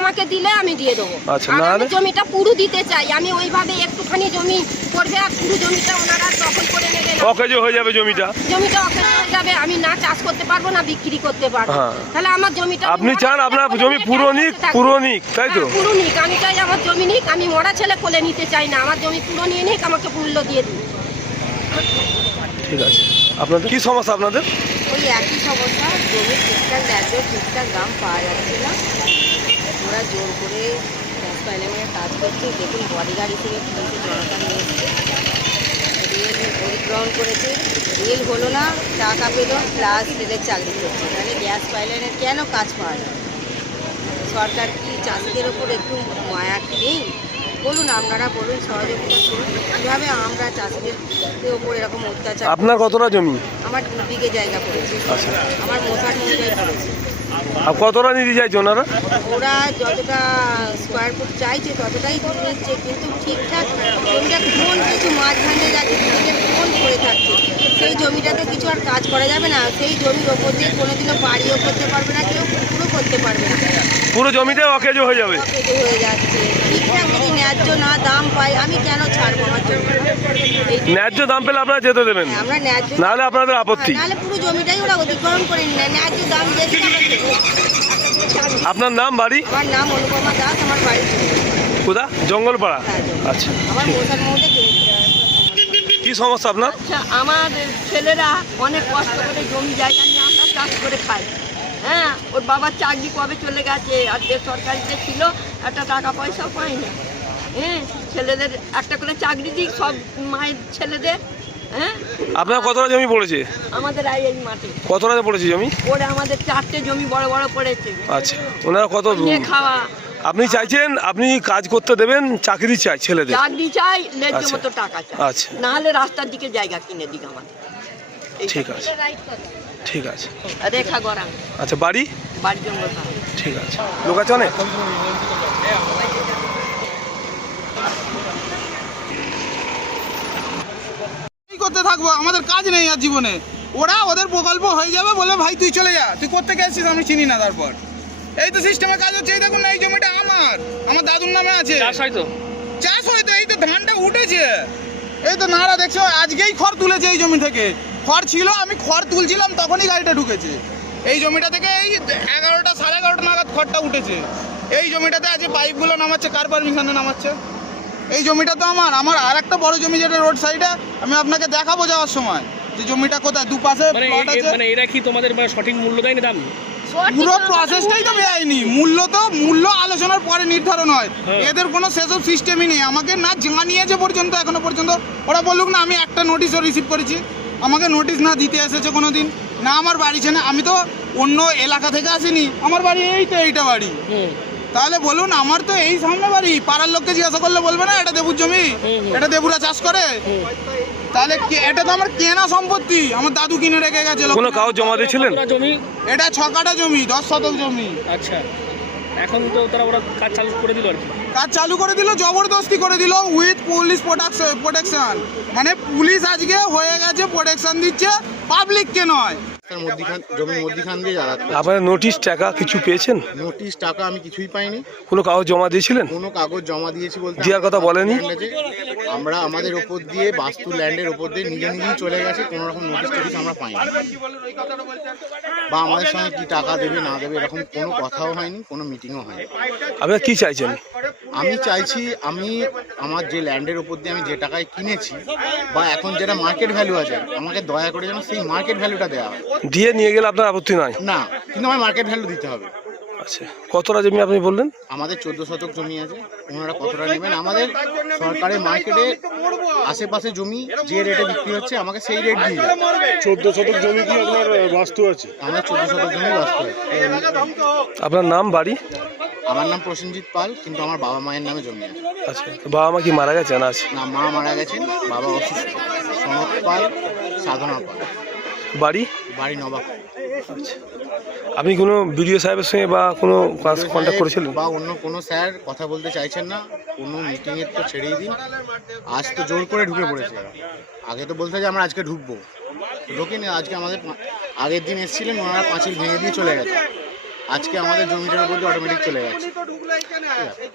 আমাকে দিলে আমি দিয়ে দেবো। আচ্ছা, আমি জমিটা পুরো দিতে চাই। আমি ওইভাবে একটুখানি জমি করবে আর পুরো জমিটা ওনারা দখল করে নেবে। অকেজো হয়ে যাবে জমিটা? জমিটা অকেজ হয়ে যাবে। আমি না চাষ করতে পারব না বিক্রি করতে পারব। হ্যাঁ। তাহলে আমার জমিটা আপনি চান আপনার জমি পুরো নিক পুরো নিক তাই তো? হ্যাঁ, পুরো নিক। আমি চাই আমার জমি নিক আমি মরা ছেলে কোলে নিতে চাই না। আমার জমি পুরো নিয়ে নিক আমাকে মূল্য দিয়ে দিন। ঠিক আছে। আপনাদের? কি সমস্যা আপনাদের? ওই একই সমস্যা জমি ঠিকঠাক ন্যায্য ঠিকঠাক দাম পাওয়া যাচ্ছে না। ওরা জোর করে ব্যস্ত এলেমের কাজ করছে। দেখুন বডিগার্ড হিসেবে পুলিশে জনতা নিয়ে এসছে। রেল অধিগ্রহণ করেছে। রেল হলো না টাকা পেল প্লাস রেলের চাকরি করছে। তাহলে গ্যাস পাইলাইনের কেন কাজ পাওয়া যায়? সরকার কি চাষিদের ওপর একটু মায়া নেই? বলুন আপনারা বলুন সহযোগিতা করুন। কীভাবে আমরা চাষিদের ওপর এরকম অত্যাচার আপনার কতটা জমি? আমার দু বিঘে জায়গা পড়েছে। আচ্ছা। আমার মশার অনুযায়ী পড়েছে। আর কতটা নিতে চাইছে ওনারা? ওরা যতটা স্কোয়ার ফুট চাইছে ততটাই নিচ্ছে কিন্তু ঠিকঠাক জমিটা কোন কিছু মাঝখানে যাচ্ছে কোন করে থাকছে? সেই জমিটাতে কিছু আর কাজ করা যাবে না। সেই জমির ওপর দিয়ে কোনোদিনও বাড়িও করতে পারবে না কেউ পুকুরও করতে পারবে না। পুরো জমিটা অকেজো হয়ে যাবে। অকেজো হয়ে যাচ্ছে। ঠিকঠাক যদি ন্যায্য না দাম পাই আমি কেন ছাড়বো আমার জমি? ন্যায্য দাম পেলে আপনারা যেতে দেবেন। আমরা ন্যায্য নাহলে আপনাদের আপত্তি। নাহলে পুরো জমিটাই ওরা অধিগ্রহণ করে নেয় ন্যায্য দাম। আপনার নাম বাড়ি? আমার নাম অনুপমা দাস আমার বাড়ি কোথা? জঙ্গলপাড়া। হ্যাঁ, আচ্ছা আমার। মশার মধ্যে কি সমস্যা আপনার? আচ্ছা আমার ছেলেরা অনেক কষ্ট করে জমি জায়গা নিয়ে আমরা চাষ করে খাই। হ্যাঁ ওর বাবার চাকরি কবে চলে গেছে আর যে সরকারিতে ছিল একটা টাকা পয়সাও পাই না হ্যাঁ ছেলেদের একটা করে চাকরি দিই সব মায়ের ছেলেদের হ্যাঁ? আপনার কতটা জমি পড়েছে? আমাদের এই এই মাঠে। কতটা পড়েছে জমি? ওরে আমাদের চারটে জমি বড় বড় পড়েছে। আচ্ছা ওনারা কত খাওয়া। আপনি চাইছেন আপনি কাজ করতে দেবেন চাকরি চাই ছেলেদের। চাকরি চাই ন্যায্য আচ্ছা। মতো টাকা চাই। আচ্ছা। না হলে রাস্তার দিকে জায়গা কিনে দিক আমাদের। ঠিক আছে। ঠিক আছে। রেখা গড়াং। আচ্ছা বাড়ি? বাড়ি জঙ্গল ঠিক আছে। লোক আছে অনেক? করতে থাকব আমাদের কাজ নেই আর জীবনে। ওরা ওদের প্রকল্প হয়ে যাবে বলে ভাই তুই চলে যা তুই করতে গেছিস আমি চিনি না তারপর। এই তো সিস্টেমে কাজ হচ্ছে এই দেখুন না এই জমিটা আমার আমার দাদুর নামে আছে। চাষ হয়তো চাষ হয়তো এই তো ধানটা উঠেছে। এই তো নাড়া দেখছ আজকেই খড় তুলেছে এই জমি থেকে। খড় ছিল আমি খড় তুলছিলাম তখনই গাড়িটা ঢুকেছে। এই জমিটা থেকে এই এগারোটা সাড়ে এগারোটা নাগাদ খড়টা উঠেছে। এই জমিটাতে আজকে পাইপগুলো নামাচ্ছে কার পারমিশনে নামাচ্ছে। এই জমিটা তো আমার আমার আর একটা বড় জমি যেটা রোড সাইডে আমি আপনাকে দেখাবো যাওয়ার সময় যে জমিটা কোথায় দুপাশে মানে প্লট আছে। মানে এরা কি তোমাদের মানে সঠিক মূল্য দেয় না দাম পুরো প্রসেসটাই তো বেআইনি। মূল্য তো মূল্য আলোচনার পরে নির্ধারণ হয়। হ্যাঁ। এদের কোনো সেসব সিস্টেমই নেই। আমাকে না জানিয়েছে পর্যন্ত এখনও পর্যন্ত ওরা বলুক না আমি একটা নোটিশও রিসিভ করেছি। আমাকে নোটিশ না দিতে এসেছে কোনো দিন না আমার বাড়ি চেনে আমি তো অন্য এলাকা থেকে আসিনি। আমার বাড়ি এই তো এইটা বাড়ি। তাহলে বলুন আমার তো এই সামনে বাড়ি। পাড়ার লোককে জিজ্ঞাসা করলে বলবে না এটা দেবুর জমি। এটা দেবুরা চাষ করে? তাহলে এটা তো আমার কেনা সম্পত্তি। আমার দাদু কিনে রেখে গেছে কোনো কাগজ জমা দিয়েছিলেন? জমি? এটা ছ কাটা জমি দশ শতক জমি। আচ্ছা। এখন তো তারা ওরা কাজ চালু করে দিল আর কি। কাজ চালু করে দিল জবরদস্তি করে দিল উইথ পুলিশ প্রোটেকশন মানে পুলিশ আজকে হয়ে গেছে প্রোটেকশন দিচ্ছে পাবলিককে নয়। রাস্তার মধ্যিখান জমির মধ্যিখান দিয়ে যাতায়াত করি। আপনার নোটিশ টাকা কিছু পেয়েছেন নোটিশ টাকা আমি কিছুই পাইনি কোনো কাগজ জমা দিয়েছিলেন কোনো কাগজ জমা দিয়েছি বলতে দেওয়ার কথা বলেনি? আছে। আমরা আমাদের ওপর দিয়ে বাস্তু ল্যান্ডের ওপর দিয়ে নিজে নিজেই চলে গেছে কোনো রকম নোটিশ টোটিশ আমরা পাইনি বা আমাদের সঙ্গে কি টাকা দেবে না দেবে এরকম কোনো কথাও হয়নি কোনো মিটিংও হয়নি আপনারা কি চাইছেন আমি চাইছি আমি আমার যে ল্যান্ডের ওপর দিয়ে আমি যে টাকায় কিনেছি বা এখন যেটা মার্কেট ভ্যালু আছে আমাকে দয়া করে যেন সেই মার্কেট ভ্যালুটা দেওয়া হয় দিয়ে নিয়ে গেলে আপনার আপত্তি নাই? না কিন্তু আমার মার্কেট ভ্যালু দিতে হবে। আচ্ছা কতটা জমি আপনি বললেন? আমাদের চোদ্দ শতক জমি আছে ওনারা কতটা নেবেন? আমাদের সরকারের মার্কেটে আশেপাশে জমি যে রেটে বিক্রি হচ্ছে আমাকে সেই রেট দিয়ে চোদ্দ শতক জমি কি আপনার বাস্তু আছে? আমার চোদ্দ শতক জমি বাস্তু আছে। আপনার নাম বাড়ি? আমার নাম প্রসেনজিৎ পাল কিন্তু আমার বাবা মায়ের নামে জমি আছে। আচ্ছা বাবা মা কি মারা গেছে না আছে না মা মারা গেছেন বাবা অসুস্থ। সনদ পাল সাধনা পাল। বাড়ি? বাড়ি নবাব। আপনি কোনো বিডিও সাহেবের সঙ্গে বা কোনো কন্ট্যাক্ট করেছিলেন? বা অন্য কোনো স্যার কথা বলতে চাইছেন না কোনো মিটিংয়ের তো ছেড়েই দিন। আজ তো জোর করে ঢুকে পড়েছে। আগে তো বলতে যে আমরা আজকে ঢুকবো। ঢুকিনি আজকে আমাদের আগের দিন এসেছিলেন ওনারা পাঁচিল ভেঙে দিয়ে চলে গেছে। আজকে আমাদের জমিটার উপর অটোমেটিক চলে গেছে।